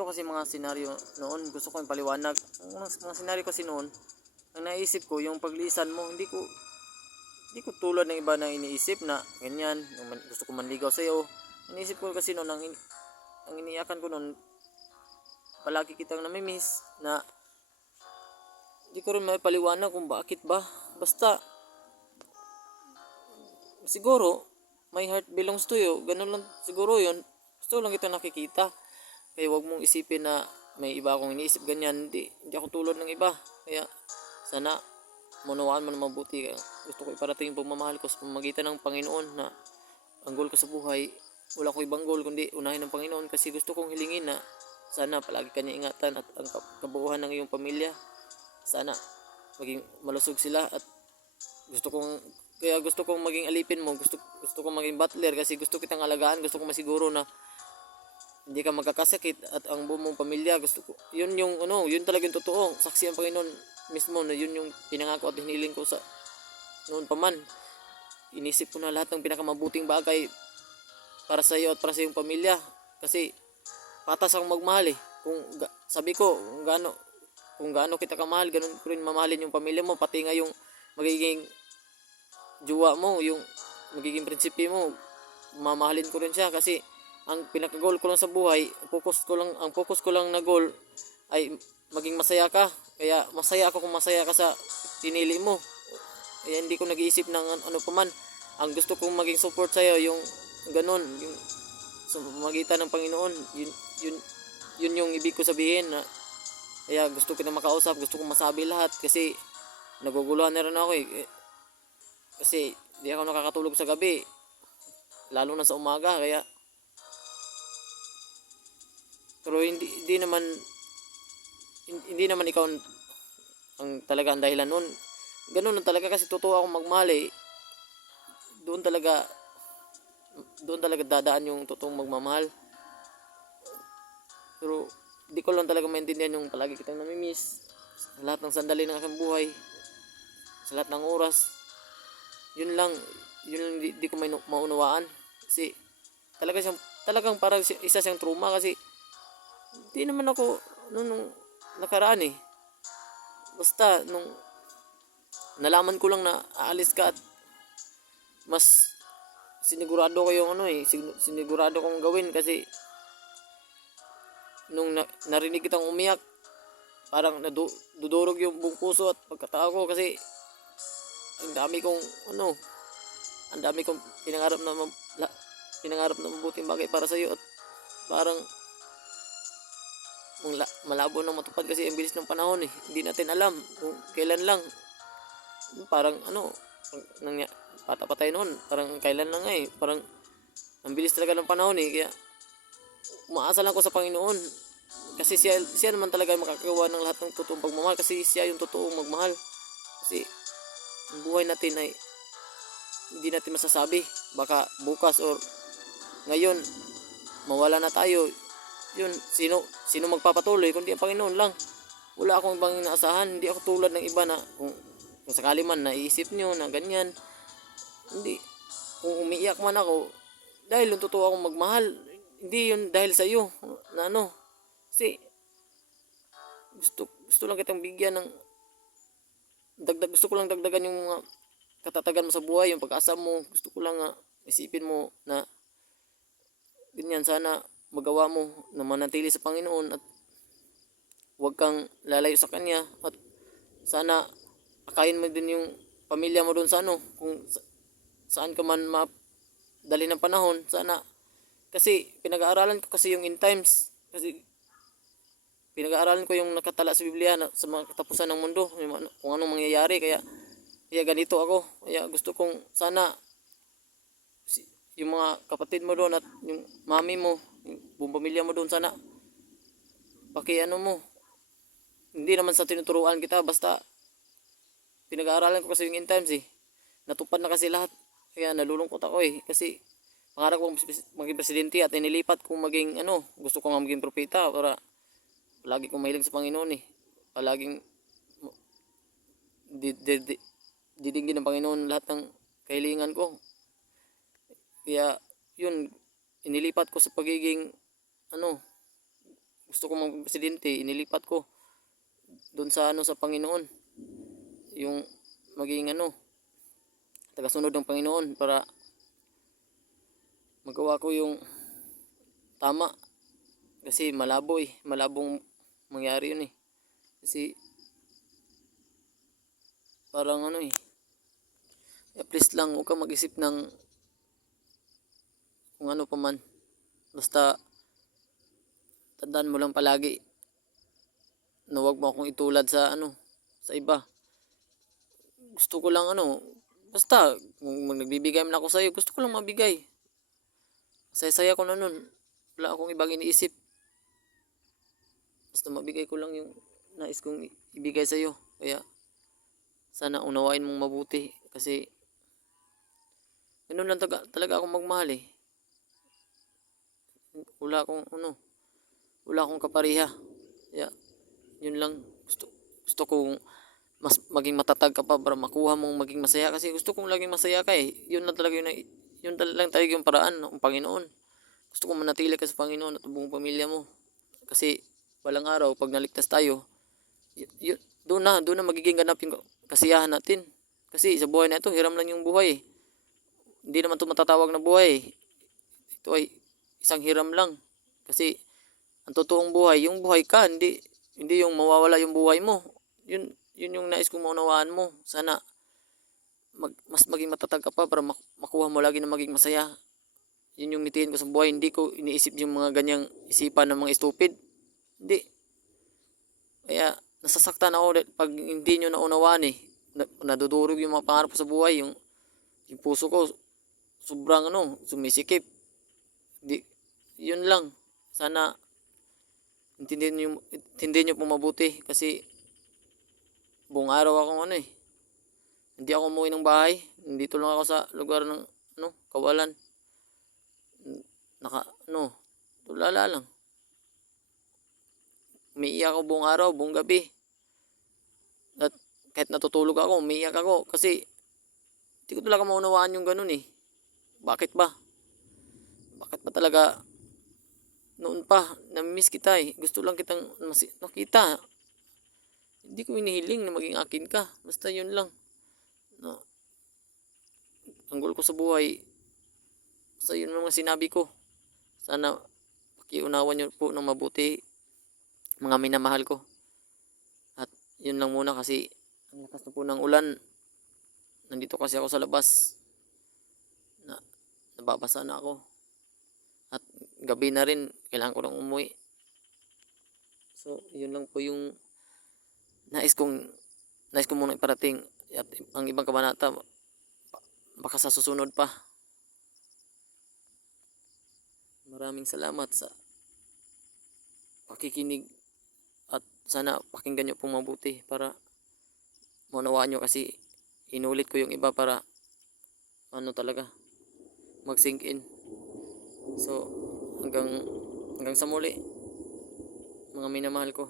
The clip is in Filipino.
ganito kasi mga senaryo noon, gusto ko yung paliwanag. Ang mga senaryo kasi noon, ang naisip ko, yung paglisan mo, hindi ko tulad ng iba na iniisip na ganyan, gusto ko manligaw sa iyo. Iniisip ko kasi noon, ang iniyakan ko noon, palagi kitang namimiss na hindi ko rin may paliwanag kung bakit ba. Basta, siguro, my heart belongs to you. Ganun lang siguro yun. Gusto lang kita nakikita. Kaya wag mong isipin na may iba akong iniisip ganyan. Hindi ako tulad ng iba. Kaya sana munawaan mo na mabuti. Gusto ko iparating yung pagmamahal ko sa pamamagitan ng Panginoon na ang goal ko sa buhay, wala ko ibang goal kundi unahin ng Panginoon, kasi gusto kong hilingin na sana palagi kanya ingatan at ang kabuuan ng iyong pamilya. Sana maging malusog sila at gusto kong maging alipin mo, gusto kong maging butler kasi gusto kitang alagaan, gusto kong masiguro na hindi ka magkakasakit at ang buong mong pamilya, gusto ko yun yun talaga yung totoo, saksi ang Panginoon mismo na yun yung pinangako at hiniling ko sa noon pa man. Inisip ko na lahat ng pinakamabuting bagay para sa iyo at para sa iyong pamilya, kasi patas akong magmahal kung sabi ko kung gaano kita kamahal, ganun ko rin mamahalin yung pamilya mo, pati nga yung magiging jowa mo, yung magiging prinsipe mo, mamahalin ko rin siya, kasi ang pinaka-goal ko lang sa buhay, ang focus ko lang na goal ay maging masaya ka. Kaya masaya ako kung masaya ka sa pinili mo. Kaya hindi ko nag-iisip ng ano pa man. Ang gusto kong maging support sa iyo, yung ganun, yung sa magitan ng Panginoon, yun yung ibig ko sabihin na kaya gusto ko na makausap, gusto kong masabi lahat, kasi naguguluhan na rin ako kasi di ako nakakatulog sa gabi, lalo na sa umaga. Kaya pero hindi naman ikaw ang talaga ang dahilan nun. Ganun lang talaga, kasi totoo akong magmahal doon talaga dadaan yung totoong magmamahal. Pero di ko lang talaga maintindihan yung palagi kitang namimiss sa lahat ng sandali ng aking buhay, sa lahat ng oras. Yun lang di ko maunawaan, kasi talagang parang isa siyang trauma, kasi di naman ako nung nakaraan basta nung nalaman ko lang na aalis ka at mas sinigurado ko yung sinigurado kong gawin, kasi nung narinig kitang umiyak, parang nadudurog yung buong puso at pagkatao ko, kasi ang dami kong pinangarap na mabuting bagay para sa iyo, at parang malabo nang matupad, kasi ang bilis ng panahon hindi natin alam kung kailan lang. Parang patay noon, parang kailan lang parang ang bilis talaga ng panahon kaya umaasa lang ko sa Panginoon, kasi siya naman talaga makakagawa ng lahat ng totoong pagmamahal, kasi siya yung totoong magmahal. Kasi ang buhay natin ay hindi natin masasabi, baka bukas or ngayon mawala na tayo. Yun, sino magpapatuloy kundi ang Panginoon lang. Wala akong ibang inaasahan, hindi ako tulad ng iba na kung sakali man naiisip nyo na ganyan, hindi, kung umiiyak man ako dahil yung totoo akong magmahal, hindi yun dahil sa iyo na kasi gusto lang kitang bigyan ng gusto ko lang dagdagan yung mga katatagan mo sa buhay, yung pag-asa mo. Gusto ko lang isipin mo na ganyan, sana magawa mo na manatili sa Panginoon at huwag kang lalayo sa Kanya, at sana akayin mo din yung pamilya mo doon sa kung saan ka man madali ng panahon. Sana, kasi pinag-aaralan ko kasi yung end times, kasi pinag-aaralan ko yung nakatala sa Biblia na sa mga katapusan ng mundo, kung anong mangyayari. Kaya ganito ako. Kaya gusto kong sana yung mga kapatid mo doon at yung mami mo, yung buong pamilya mo doon, sana mo, hindi naman sa tinuturuan kita, basta pinag-aaralan ko kasi yung end times natupad na kasi lahat. Kaya nalulungkot ako kasi pangarap kong maging presidente at inilipat kong maging gusto ko nga maging propeta, para palagi kong mahilig sa Panginoon palaging didinggin ng Panginoon lahat ng kahilingan ko. Kaya yun, inilipat ko sa pagiging gusto ko maging presidente, inilipat ko doon sa ano sa Panginoon. Yung maging ano, tagasunod ng Panginoon para magawa ko yung tama. Kasi malabo eh, malabong mangyari yun eh. Kasi parang ano eh, please lang huwag kang mag-isip ng kung ano pa man. Basta tandaan mo lang palagi na huwag mo akong itulad sa ano, sa iba. Gusto ko lang ano, basta kung nagbibigay man ako sa iyo, gusto ko lang mabigay. Saya-saya ko na nun. Wala akong ibang iniisip. Basta mabigay ko lang yung nais kong ibigay sa iyo. Kaya sana unawain mong mabuti kasi ganun lang talaga akong magmahal eh. Wala akong ano, wala akong kapariha. Kaya yun lang gusto kong mas maging matatag ka pa para makuha mong maging masaya kasi gusto kong laging masaya ka eh. Yun lang talaga yun lang talaga yung paraan ng Panginoon. Gusto kong manatili ka sa Panginoon at buong pamilya mo. Kasi balang araw pag naligtas tayo, doon na magiging ganap yung kasiyahan natin. Kasi sa buhay na ito, hiram lang yung buhay eh. Hindi naman ito matatawag na buhay eh. Ito ay isang hiram lang. Kasi ang totoong buhay, yung buhay ka, hindi yung mawawala yung buhay mo. Yun yung nais kong maunawaan mo. Sana mas maging matatag ka pa para makuha mo lagi na maging masaya. Yun yung mitiin ko sa buhay. Hindi ko iniisip yung mga ganyang isipan ng mga stupid. Hindi. Kaya nasasaktan ako pag hindi nyo naunawaan eh. Nadudurog yung mga pangarap ko sa buhay. Yung puso ko sobrang ano, sumisikip. Hindi, yun lang. Sana intindihin nyo po mabuti kasi buong araw akong ano eh. Hindi ako umuwi ng bahay. Nandito lang ako sa lugar ng ano, Kawalan. Tulala lang. Umiiyak ako buong araw, buong gabi. At kahit natutulog ako, umiiyak ako kasi hindi ko talaga maunawaan yung ganun eh. Bakit ba? Bakit ba talaga noon pa, namimiss kita eh. Gusto lang kitang nakita. Hindi ko inihiling na maging akin ka. Basta yun lang. No. Ang goal ko sa buhay, basta yun mga sinabi ko. Sana pakiunawan nyo po ng mabuti mga minamahal ko. At yun lang muna kasi ang lakas na po ng ulan. Nandito kasi ako sa labas. Nababasa na ako. At gabi na rin, kailangan ko nang umuwi. So, yun lang po yung nais ko muna iparating. At ang ibang kabanata, baka sa susunod pa. Maraming salamat sa pakikinig at sana pakinggan nyo pong mabuti para maunawaan nyo kasi inulit ko yung iba para ano talaga mag-sink in. So hanggang sa muli mga minamahal ko.